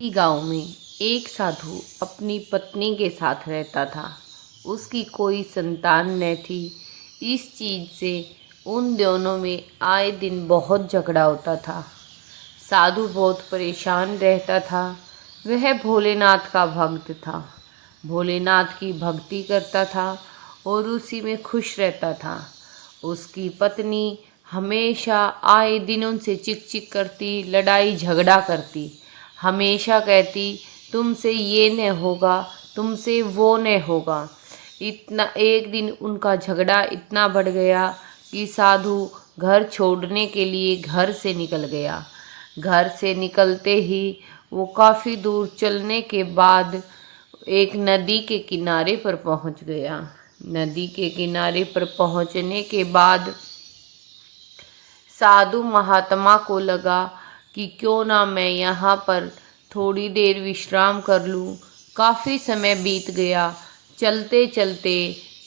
गांव में एक साधु अपनी पत्नी के साथ रहता था। उसकी कोई संतान न थी। इस चीज से उन दोनों में आए दिन बहुत झगड़ा होता था। साधु बहुत परेशान रहता था। वह भोलेनाथ का भक्त था। भोलेनाथ की भक्ति करता था और उसी में खुश रहता था। उसकी पत्नी हमेशा आए दिन उनसे चिक चिक करती, लड़ाई झगड़ा करती। हमेशा कहती, तुमसे ये न होगा, तुमसे वो न होगा। इतना एक दिन उनका झगड़ा इतना बढ़ गया कि साधु घर छोड़ने के लिए घर से निकल गया। घर से निकलते ही वो काफ़ी दूर चलने के बाद एक नदी के किनारे पर पहुंच गया। नदी के किनारे पर पहुंचने के बाद साधु महात्मा को लगा कि क्यों ना मैं यहाँ पर थोड़ी देर विश्राम कर लूँ। काफ़ी समय बीत गया। चलते चलते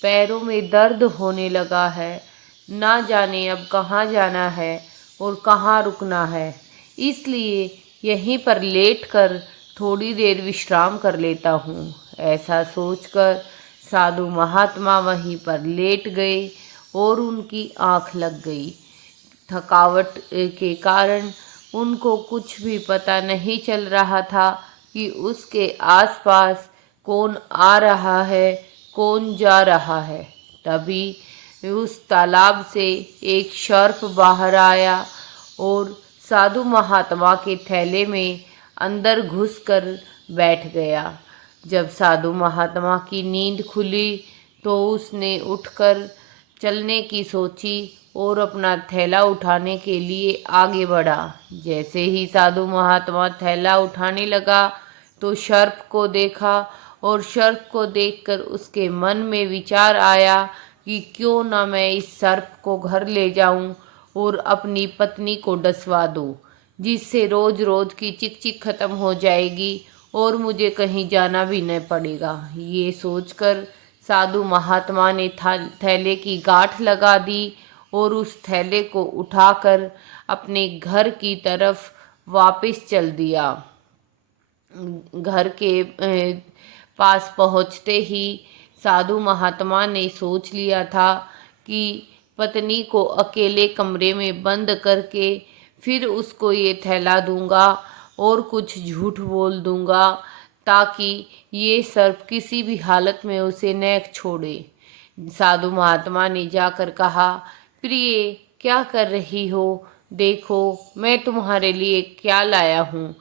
पैरों में दर्द होने लगा है। ना जाने अब कहाँ जाना है और कहाँ रुकना है। इसलिए यहीं पर लेटकर थोड़ी देर विश्राम कर लेता हूँ। ऐसा सोचकर साधु महात्मा वहीं पर लेट गए और उनकी आँख लग गई। थकावट के कारण उनको कुछ भी पता नहीं चल रहा था कि उसके आसपास कौन आ रहा है, कौन जा रहा है। तभी उस तालाब से एक सर्प बाहर आया और साधु महात्मा के थैले में अंदर घुसकर बैठ गया। जब साधु महात्मा की नींद खुली तो उसने उठकर चलने की सोची और अपना थैला उठाने के लिए आगे बढ़ा। जैसे ही साधु महात्मा थैला उठाने लगा तो सर्प को देखा और सर्प को देखकर उसके मन में विचार आया कि क्यों ना मैं इस सर्प को घर ले जाऊं और अपनी पत्नी को डसवा दूं, जिससे रोज रोज की चिक चिक खत्म हो जाएगी और मुझे कहीं जाना भी न पड़ेगा। ये सोचकर साधु महात्मा ने थैले की गांठ लगा दी और उस थैले को उठाकर अपने घर की तरफ वापस चल दिया। घर के पास पहुंचते ही साधु महात्मा ने सोच लिया था कि पत्नी को अकेले कमरे में बंद करके फिर उसको ये थैला दूंगा और कुछ झूठ बोल दूंगा ताकि ये सर्प किसी भी हालत में उसे न छोड़े। साधु महात्मा ने जाकर कहा, प्रिय क्या कर रही हो? देखो मैं तुम्हारे लिए क्या लाया हूँ।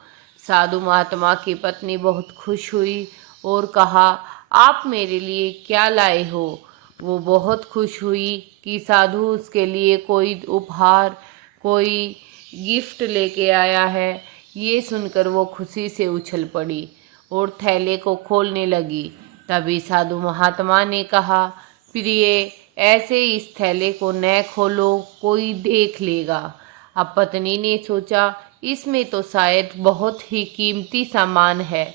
साधु महात्मा की पत्नी बहुत खुश हुई और कहा, आप मेरे लिए क्या लाए हो? वो बहुत खुश हुई कि साधु उसके लिए कोई उपहार, कोई गिफ्ट लेके आया है। ये सुनकर वो खुशी से उछल पड़ी और थैले को खोलने लगी। तभी साधु महात्मा ने कहा, प्रिय ऐसे इस थैले को न खोलो, कोई देख लेगा। अब पत्नी ने सोचा, इसमें तो शायद बहुत ही कीमती सामान है।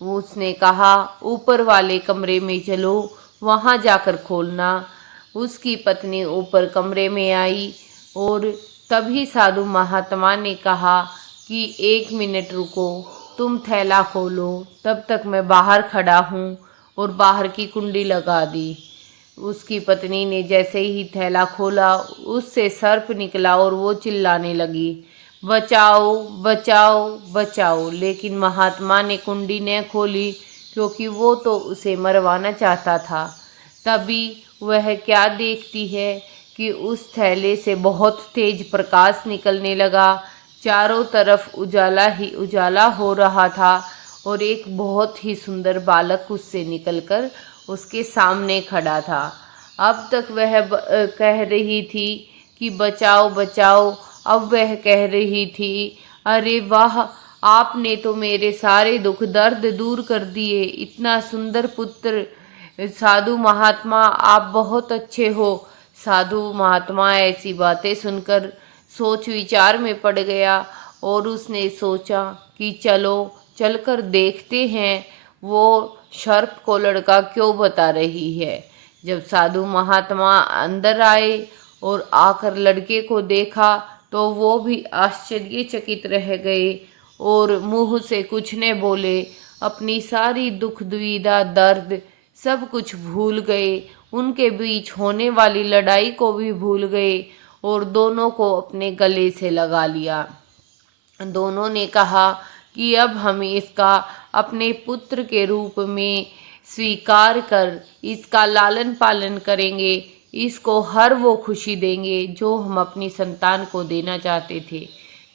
उसने कहा, ऊपर वाले कमरे में चलो, वहां जाकर खोलना। उसकी पत्नी ऊपर कमरे में आई और तभी साधु महात्मा ने कहा कि 1 मिनट रुको, तुम थैला खोलो, तब तक मैं बाहर खड़ा हूँ, और बाहर की कुंडी लगा दी। उसकी पत्नी ने जैसे ही थैला खोला उससे सर्प निकला और वो चिल्लाने लगी, बचाओ बचाओ बचाओ। लेकिन महात्मा ने कुंडी न खोली क्योंकि वो तो उसे मरवाना चाहता था। तभी वह क्या देखती है कि उस थैले से बहुत तेज प्रकाश निकलने लगा। चारों तरफ उजाला ही उजाला हो रहा था और एक बहुत ही सुंदर बालक उससे निकलकर उसके सामने खड़ा था। अब तक वह कह रही थी कि बचाओ बचाओ, अब वह कह रही थी, अरे वाह, आपने तो मेरे सारे दुख दर्द दूर कर दिए। इतना सुंदर पुत्र, साधु महात्मा आप बहुत अच्छे हो। साधु महात्मा ऐसी बातें सुनकर सोच विचार में पड़ गया और उसने सोचा कि चलो चलकर देखते हैं वो सर्प को लड़का क्यों बता रही है। जब साधु महात्मा अंदर आए और आकर लड़के को देखा तो वो भी आश्चर्यचकित रह गए और मुंह से कुछ न बोले। अपनी सारी दुख दुविधा दर्द सब कुछ भूल गए। उनके बीच होने वाली लड़ाई को भी भूल गए और दोनों को अपने गले से लगा लिया। दोनों ने कहा कि अब हम इसका अपने पुत्र के रूप में स्वीकार कर इसका लालन पालन करेंगे। इसको हर वो खुशी देंगे जो हम अपनी संतान को देना चाहते थे।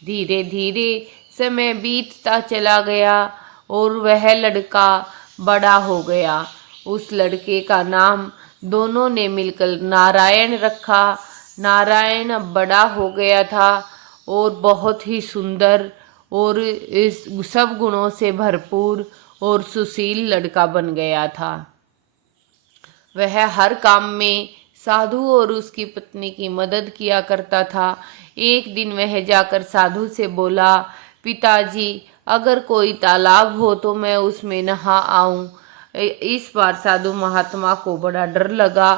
धीरे धीरे समय बीतता चला गया और वह लड़का बड़ा हो गया। उस लड़के का नाम दोनों ने मिलकर नारायण रखा। नारायण अब बड़ा हो गया था और बहुत ही सुंदर और इस सब गुणों से भरपूर और सुशील लड़का बन गया था। वह हर काम में साधु और उसकी पत्नी की मदद किया करता था। एक दिन वह जाकर साधु से बोला, पिताजी अगर कोई तालाब हो तो मैं उसमें नहा आऊं। इस बार साधु महात्मा को बड़ा डर लगा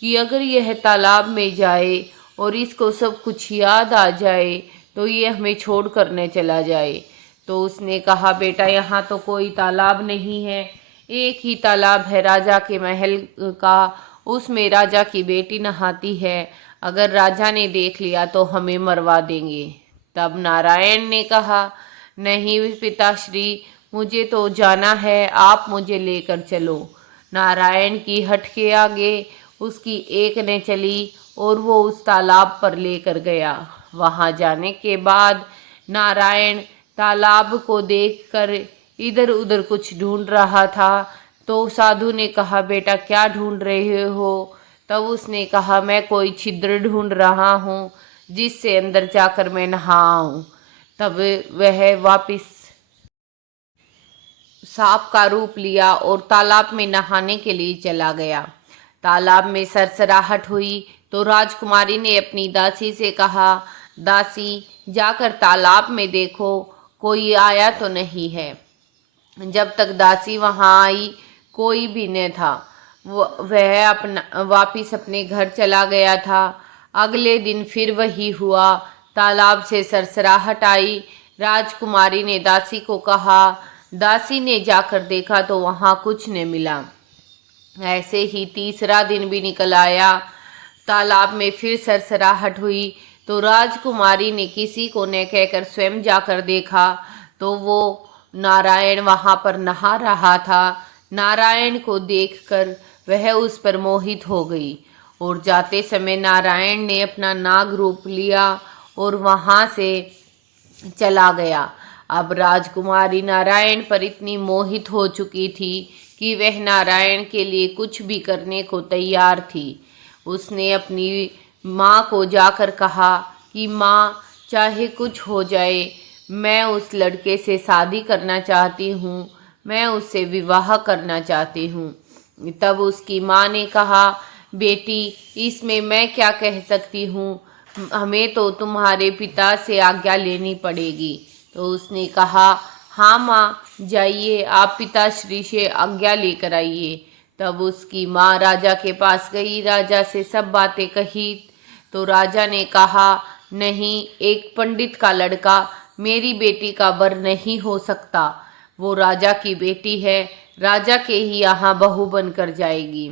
कि अगर यह तालाब में जाए और इसको सब कुछ याद आ जाए तो ये हमें छोड़ कर न चला जाए। तो उसने कहा, बेटा यहाँ तो कोई तालाब नहीं है, एक ही तालाब है राजा के महल का, उसमें राजा की बेटी नहाती है। अगर राजा ने देख लिया तो हमें मरवा देंगे। तब नारायण ने कहा, नहीं पिताश्री, मुझे तो जाना है, आप मुझे लेकर चलो। नारायण की हट के आगे उसकी एक ने चली और वो उस तालाब पर लेकर गया। वहां जाने के बाद नारायण तालाब को देखकर इधर उधर कुछ ढूंढ रहा था। तो साधु ने कहा, बेटा क्या ढूंढ रहे हो? तब उसने कहा, मैं कोई छिद्र ढूंढ रहा हूँ जिससे अंदर जाकर मैं नहाऊं। तब वह वापिस सांप का रूप लिया और तालाब में नहाने के लिए चला गया। तालाब में सरसराहट हुई तो राजकुमारी ने अपनी दासी से कहा, दासी जाकर तालाब में देखो कोई आया तो नहीं है। जब तक दासी वहां आई कोई भी न था। वह अपना वापिस अपने घर चला गया था। अगले दिन फिर वही हुआ। तालाब से सरसराहट आई। राजकुमारी ने दासी को कहा। दासी ने जाकर देखा तो वहां कुछ न मिला। ऐसे ही तीसरा दिन भी निकल आया। तालाब में फिर सरसराहट हुई तो राजकुमारी ने किसी को न कहकर स्वयं जाकर देखा तो वो नारायण वहां पर नहा रहा था। नारायण को देखकर वह उस पर मोहित हो गई और जाते समय नारायण ने अपना नाग रूप लिया और वहां से चला गया। अब राजकुमारी नारायण पर इतनी मोहित हो चुकी थी कि वह नारायण के लिए कुछ भी करने को तैयार थी। उसने अपनी माँ को जाकर कहा कि माँ, चाहे कुछ हो जाए, मैं उस लड़के से शादी करना चाहती हूँ, मैं उससे विवाह करना चाहती हूँ। तब उसकी माँ ने कहा, बेटी इसमें मैं क्या कह सकती हूँ, हमें तो तुम्हारे पिता से आज्ञा लेनी पड़ेगी। तो उसने कहा, हाँ माँ, जाइए आप पिताश्री से आज्ञा लेकर आइए। तब उसकी माँ राजा के पास गई, राजा से सब बातें कही। तो राजा ने कहा, नहीं, एक पंडित का लड़का मेरी बेटी का वर नहीं हो सकता। वो राजा की बेटी है, राजा के ही यहाँ बहू बनकर जाएगी।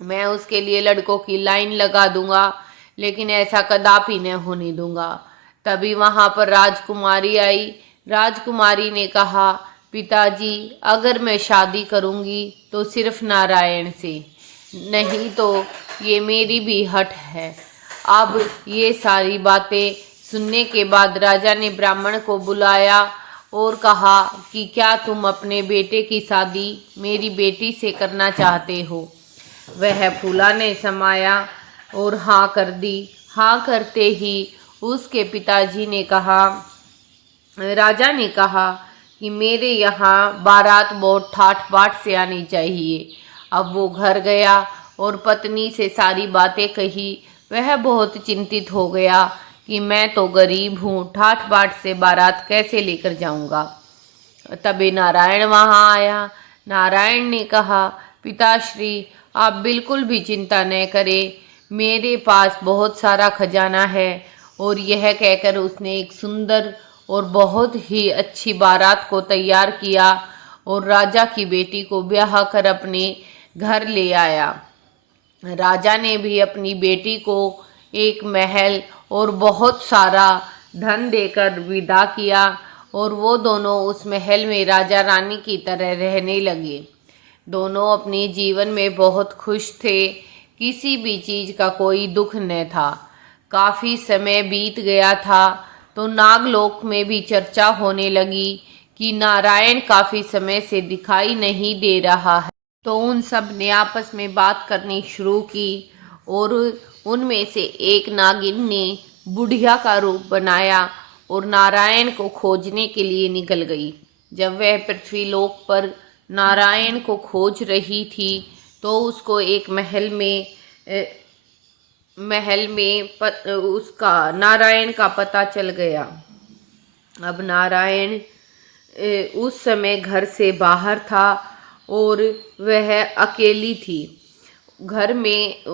मैं उसके लिए लड़कों की लाइन लगा दूंगा, लेकिन ऐसा कदापि न होने दूंगा। तभी वहां पर राजकुमारी आई। राजकुमारी ने कहा, पिताजी अगर मैं शादी करूंगी तो सिर्फ नारायण से, नहीं तो ये मेरी भी हट है। अब ये सारी बातें सुनने के बाद राजा ने ब्राह्मण को बुलाया और कहा कि क्या तुम अपने बेटे की शादी मेरी बेटी से करना चाहते हो? वह फूला ने समाया और हाँ कर दी। हाँ करते ही उसके पिताजी ने कहा, राजा ने कहा कि मेरे यहाँ बारात बहुत ठाठ बाट से आनी चाहिए। अब वो घर गया और पत्नी से सारी बातें कही। वह बहुत चिंतित हो गया कि मैं तो गरीब हूँ, ठाठ बाट से बारात कैसे लेकर जाऊंगा। तभी नारायण वहां आया। नारायण ने कहा, पिताश्री आप बिल्कुल भी चिंता न करें, मेरे पास बहुत सारा खजाना है। और यह कहकर उसने एक सुंदर और बहुत ही अच्छी बारात को तैयार किया और राजा की बेटी को ब्याह कर अपने घर ले आया। राजा ने भी अपनी बेटी को एक महल और बहुत सारा धन देकर विदा किया और वो दोनों उस महल में राजा रानी की तरह रहने लगे। दोनों अपने जीवन में बहुत खुश थे, किसी भी चीज़ का कोई दुख न था। काफ़ी समय बीत गया था तो नागलोक में भी चर्चा होने लगी कि नारायण काफ़ी समय से दिखाई नहीं दे रहा है। तो उन सब ने आपस में बात करनी शुरू की और उनमें से एक नागिन ने बुढ़िया का रूप बनाया और नारायण को खोजने के लिए निकल गई। जब वह पृथ्वी लोक पर नारायण को खोज रही थी तो उसको एक महल में उसका नारायण का पता चल गया। अब नारायण उस समय घर से बाहर था और वह अकेली थी। घर में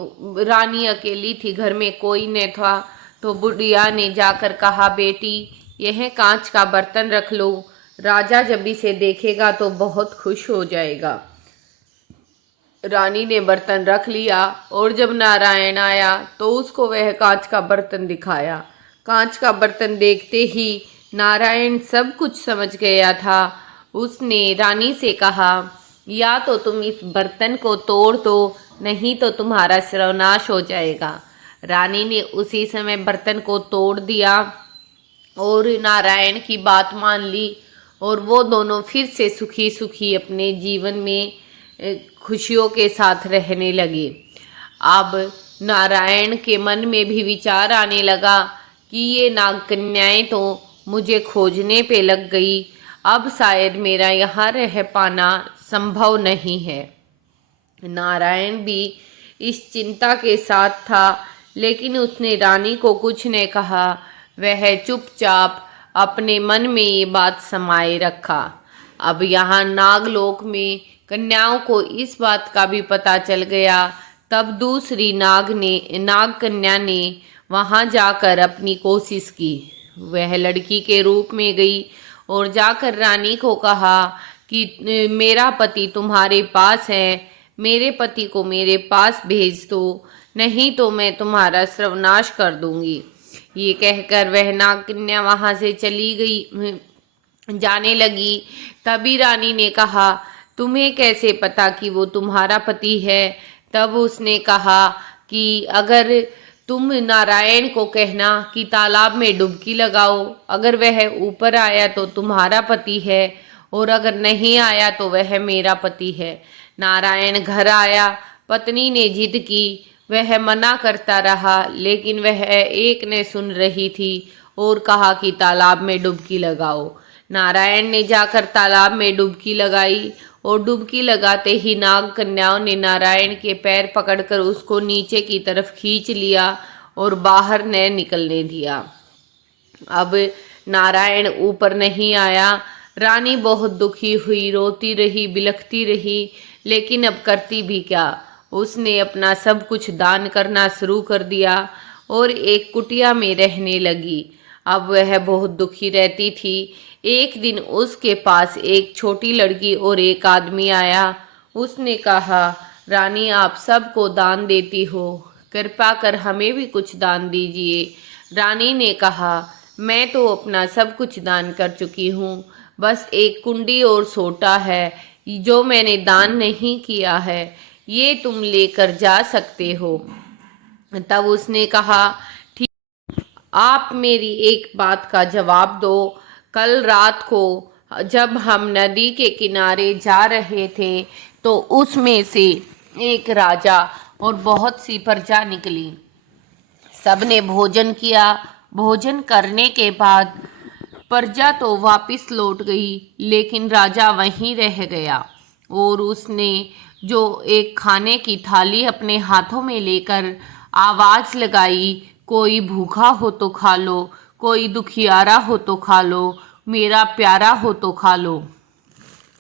रानी अकेली थी, घर में कोई न था। तो बुढ़िया ने जाकर कहा, बेटी यह कांच का बर्तन रख लो, राजा जब इसे देखेगा तो बहुत खुश हो जाएगा। रानी ने बर्तन रख लिया और जब नारायण आया तो उसको वह कांच का बर्तन दिखाया। कांच का बर्तन देखते ही नारायण सब कुछ समझ गया था। उसने रानी से कहा, या तो तुम इस बर्तन को तोड़ दो, नहीं तो तुम्हारा सर्वनाश हो जाएगा। रानी ने उसी समय बर्तन को तोड़ दिया और नारायण की बात मान ली और वो दोनों फिर से सुखी सुखी अपने जीवन में खुशियों के साथ रहने लगे। अब नारायण के मन में भी विचार आने लगा कि ये नागकन्याएं तो मुझे खोजने पे लग गई, अब शायद मेरा यहाँ रह पाना संभव नहीं है। नारायण भी इस चिंता के साथ था, लेकिन उसने रानी को कुछ न कहा। वह चुपचाप अपने मन में ये बात समाये रखा। अब यहाँ नागलोक में कन्याओं को इस बात का भी पता चल गया। तब दूसरी नाग कन्या ने वहाँ जाकर अपनी कोशिश की। वह लड़की के रूप में गई और जाकर रानी को कहा कि मेरा पति तुम्हारे पास है, मेरे पति को मेरे पास भेज दो, नहीं तो मैं तुम्हारा सर्वनाश कर दूंगी। ये कहकर वह नाग कन्या वहाँ से चली गई, जाने लगी। तभी रानी ने कहा, तुम्हें कैसे पता कि वो तुम्हारा पति है? तब उसने कहा कि अगर तुम नारायण को कहना कि तालाब में डुबकी लगाओ, अगर वह ऊपर आया तो तुम्हारा पति है और अगर नहीं आया तो वह मेरा पति है। नारायण घर आया, पत्नी ने जिद की, वह मना करता रहा, लेकिन वह एक ने सुन रही थी और कहा कि तालाब में डुबकी लगाओ। नारायण ने जाकर तालाब में डुबकी लगाई और डुबकी लगाते ही नाग कन्याओं ने नारायण के पैर पकड़कर उसको नीचे की तरफ खींच लिया और बाहर न निकलने दिया। अब नारायण ऊपर नहीं आया। रानी बहुत दुखी हुई, रोती रही, बिलखती रही, लेकिन अब करती भी क्या। उसने अपना सब कुछ दान करना शुरू कर दिया और एक कुटिया में रहने लगी। अब वह बहुत दुखी रहती थी। एक दिन उसके पास एक छोटी लड़की और एक आदमी आया। उसने कहा, रानी आप सबको दान देती हो, कृपा कर हमें भी कुछ दान दीजिए। रानी ने कहा, मैं तो अपना सब कुछ दान कर चुकी हूँ, बस एक कुंडी और सोटा है जो मैंने दान नहीं किया है, ये तुम लेकर जा सकते हो। तब उसने कहा, ठीक, आप मेरी एक बात का जवाब दो। कल रात को जब हम नदी के किनारे जा रहे थे तो उसमें से एक राजा और बहुत सी प्रजा निकली। सबने भोजन किया। भोजन करने के बाद प्रजा तो वापस लौट गई, लेकिन राजा वहीं रह गया और उसने जो एक खाने की थाली अपने हाथों में लेकर आवाज़ लगाई, कोई भूखा हो तो खा लो, कोई दुखियारा हो तो खा लो, मेरा प्यारा हो तो खा लो।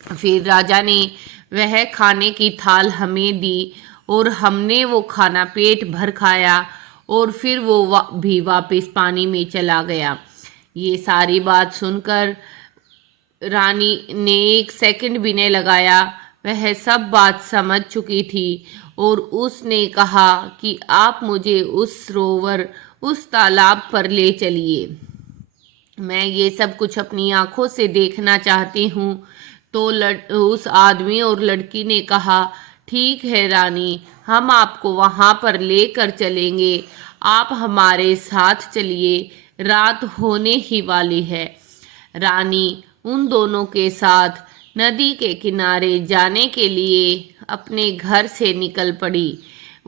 फिर राजा ने वह खाने की थाल हमें दी और हमने वो खाना पेट भर खाया और फिर वो भी वापस पानी में चला गया। ये सारी बात सुनकर रानी ने एक सेकंड भी नहीं लगाया। वह सब बात समझ चुकी थी और उसने कहा कि आप मुझे उस सरोवर, उस तालाब पर ले चलिए। मैं ये सब कुछ अपनी आंखों से देखना चाहती हूँ। तो उस आदमी और लड़की ने कहा, ठीक है रानी, हम आपको वहाँ पर लेकर चलेंगे। आप हमारे साथ चलिए, रात होने ही वाली है। रानी उन दोनों के साथ नदी के किनारे जाने के लिए अपने घर से निकल पड़ी।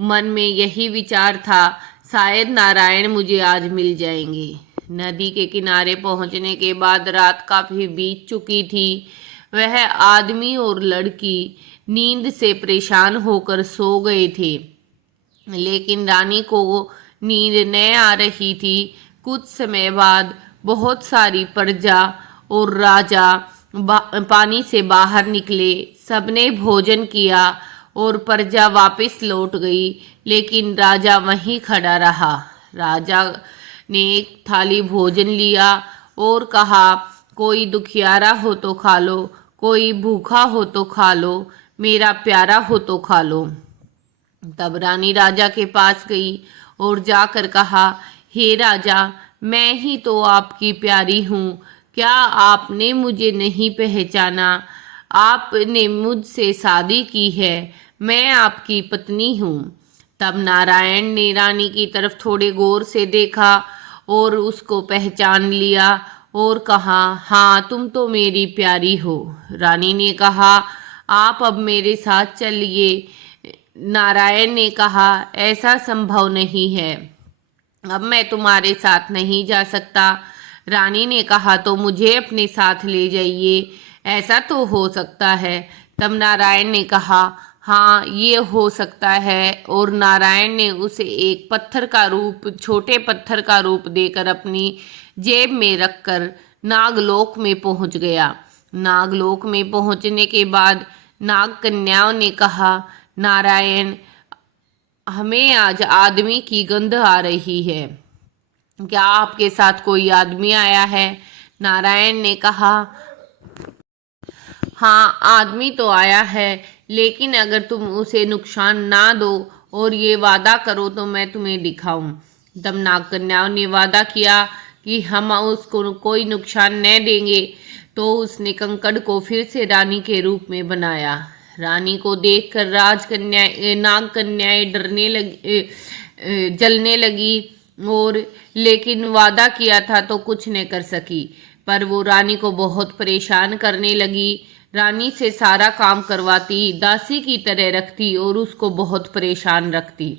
मन में यही विचार था, शायद नारायण मुझे आज मिल जाएंगे। नदी के किनारे पहुंचने के बाद रात काफी बीत चुकी थी। वह आदमी और लड़की नींद से परेशान होकर सो गए थे, लेकिन रानी को नींद नहीं आ रही थी। कुछ समय बाद बहुत सारी प्रजा और राजा पानी से बाहर निकले। सबने भोजन किया और प्रजा वापस लौट गई, लेकिन राजा वहीं खड़ा रहा। राजा ने एक थाली भोजन लिया और कहा, कोई दुखियारा हो तो खा लो, कोई भूखा हो तो खा लो, मेरा प्यारा हो तो खा लो। तब रानी राजा के पास गई और जाकर कहा, हे राजा, मैं ही तो आपकी प्यारी हूँ, क्या आपने मुझे नहीं पहचाना? आपने मुझसे शादी की है, मैं आपकी पत्नी हूँ। तब नारायण ने रानी की तरफ थोड़े गौर से देखा और उसको पहचान लिया और कहा, हाँ, तुम तो मेरी प्यारी हो। रानी ने कहा, आप अब मेरे साथ चलिए। नारायण ने कहा, ऐसा संभव नहीं है, अब मैं तुम्हारे साथ नहीं जा सकता। रानी ने कहा, तो मुझे अपने साथ ले जाइए, ऐसा तो हो सकता है। तब नारायण ने कहा, हाँ, ये हो सकता है। और नारायण ने उसे एक पत्थर का रूप, छोटे पत्थर का रूप देकर अपनी जेब में रखकर नागलोक में पहुंच गया। नागलोक में पहुंचने के बाद नाग कन्याओं ने कहा, नारायण, हमें आज आदमी की गंध आ रही है, क्या आपके साथ कोई आदमी आया है? नारायण ने कहा, हाँ, आदमी तो आया है, लेकिन अगर तुम उसे नुकसान ना दो और ये वादा करो तो मैं तुम्हें दिखाऊं। तब नागकन्याओं ने वादा किया कि हम उसको कोई नुकसान न देंगे। तो उसने कंकड़ को फिर से रानी के रूप में बनाया। रानी को देखकर राजकन्याएं, नाग कन्याएं डरने लगी, जलने लगी, और लेकिन वादा किया था तो कुछ न कर सकी। पर वो रानी को बहुत परेशान करने लगी। रानी से सारा काम करवाती, दासी की तरह रखती और उसको बहुत परेशान रखती।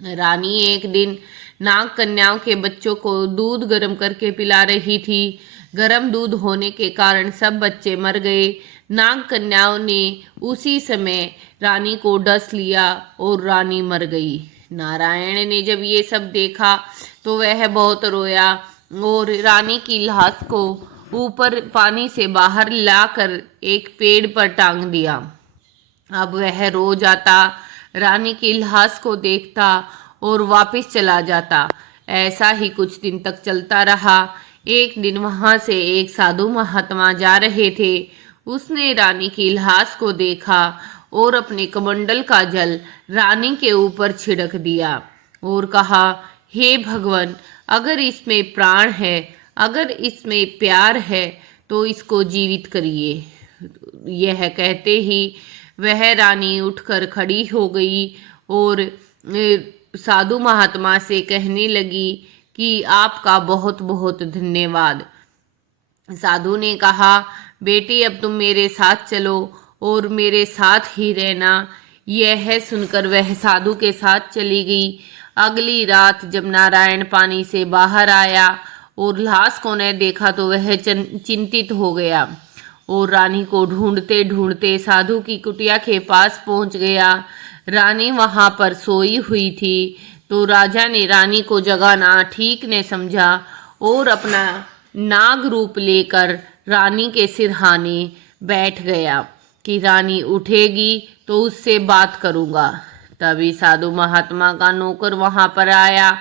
रानी एक दिन नाग कन्याओं के बच्चों को दूध गर्म करके पिला रही थी। गर्म दूध होने के कारण सब बच्चे मर गए। नाग कन्याओं ने उसी समय रानी को डस लिया और रानी मर गई। नारायण ने जब ये सब देखा तो वह बहुत रोया और रानी की लाश को ऊपर पानी से बाहर लाकर एक पेड़ पर टांग दिया। अब वह रोज आता, रानी की लाश को देखता और वापस चला जाता। ऐसा ही कुछ दिन तक चलता रहा। एक दिन वहां से एक साधु महात्मा जा रहे थे। उसने रानी की लाश को देखा और अपने कमंडल का जल रानी के ऊपर छिड़क दिया और कहा, हे भगवान, अगर इसमें प्राण है, अगर इसमें प्यार है तो इसको जीवित करिए। यह कहते ही वह रानी उठकर खड़ी हो गई और साधु महात्मा से कहने लगी कि आपका बहुत बहुत धन्यवाद। साधु ने कहा, बेटी, अब तुम मेरे साथ चलो और मेरे साथ ही रहना। यह सुनकर वह साधु के साथ चली गई। अगली रात जब नारायण पानी से बाहर आया और लाश को न देखा तो वह चिंतित हो गया और रानी को ढूंढते ढूंढते साधु की कुटिया के पास पहुंच गया। रानी वहां पर सोई हुई थी। तो राजा ने रानी को जगाना ठीक ने समझा और अपना नाग रूप लेकर रानी के सिरहाने बैठ गया कि रानी उठेगी तो उससे बात करूंगा। तभी साधु महात्मा का नौकर वहां पर आया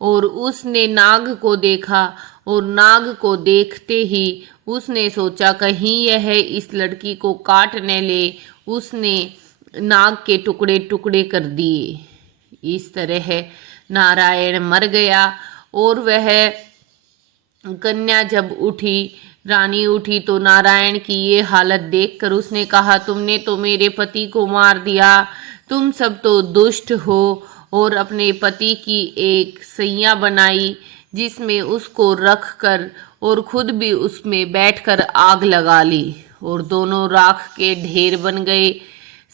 और उसने नाग को देखा और नाग को देखते ही उसने सोचा कहीं यह इस लड़की को काट न ले। उसने नाग के टुकड़े टुकड़े कर दिए। इस तरह नारायण मर गया और वह कन्या जब उठी, रानी उठी, तो नारायण की ये हालत देखकर उसने कहा, तुमने तो मेरे पति को मार दिया, तुम सब तो दुष्ट हो। और अपने पति की एक सैया बनाई जिसमें उसको रख कर और खुद भी उसमें बैठकर आग लगा ली और दोनों राख के ढेर बन गए।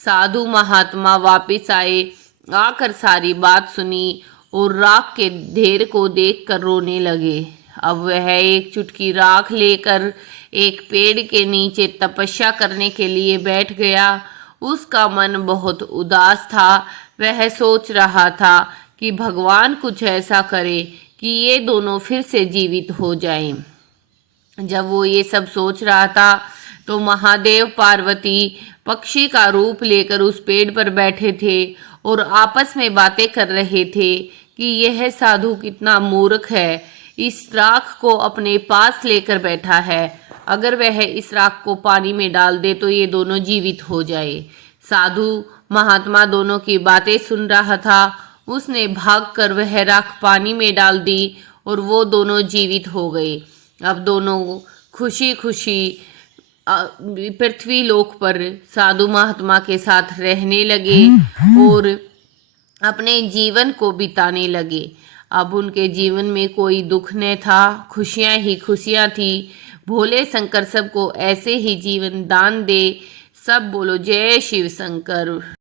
साधु महात्मा वापस आए, आकर सारी बात सुनी और राख के ढेर को देखकर रोने लगे। अब वह एक चुटकी राख लेकर एक पेड़ के नीचे तपस्या करने के लिए बैठ गया। उसका मन बहुत उदास था। वह सोच रहा था कि भगवान कुछ ऐसा करे कि ये दोनों फिर से जीवित हो जाएं। जब वो ये सब सोच रहा था तो महादेव पार्वती पक्षी का रूप लेकर उस पेड़ पर बैठे थे और आपस में बातें कर रहे थे कि यह साधु कितना मूर्ख है, इस राख को अपने पास लेकर बैठा है। अगर वह इस राख को पानी में डाल दे तो ये दोनों जीवित हो जाए। साधु महात्मा दोनों की बातें सुन रहा था। उसने भागकर वह राख पानी में डाल दी और वो दोनों जीवित हो गए। अब दोनों खुशी खुशी पृथ्वी लोक पर साधु महात्मा के साथ रहने लगे और अपने जीवन को बिताने लगे। अब उनके जीवन में कोई दुख न था, खुशियां ही खुशियां थी। भोले शंकर सबको ऐसे ही जीवन दान दे। सब बोलो जय शिव शंकर।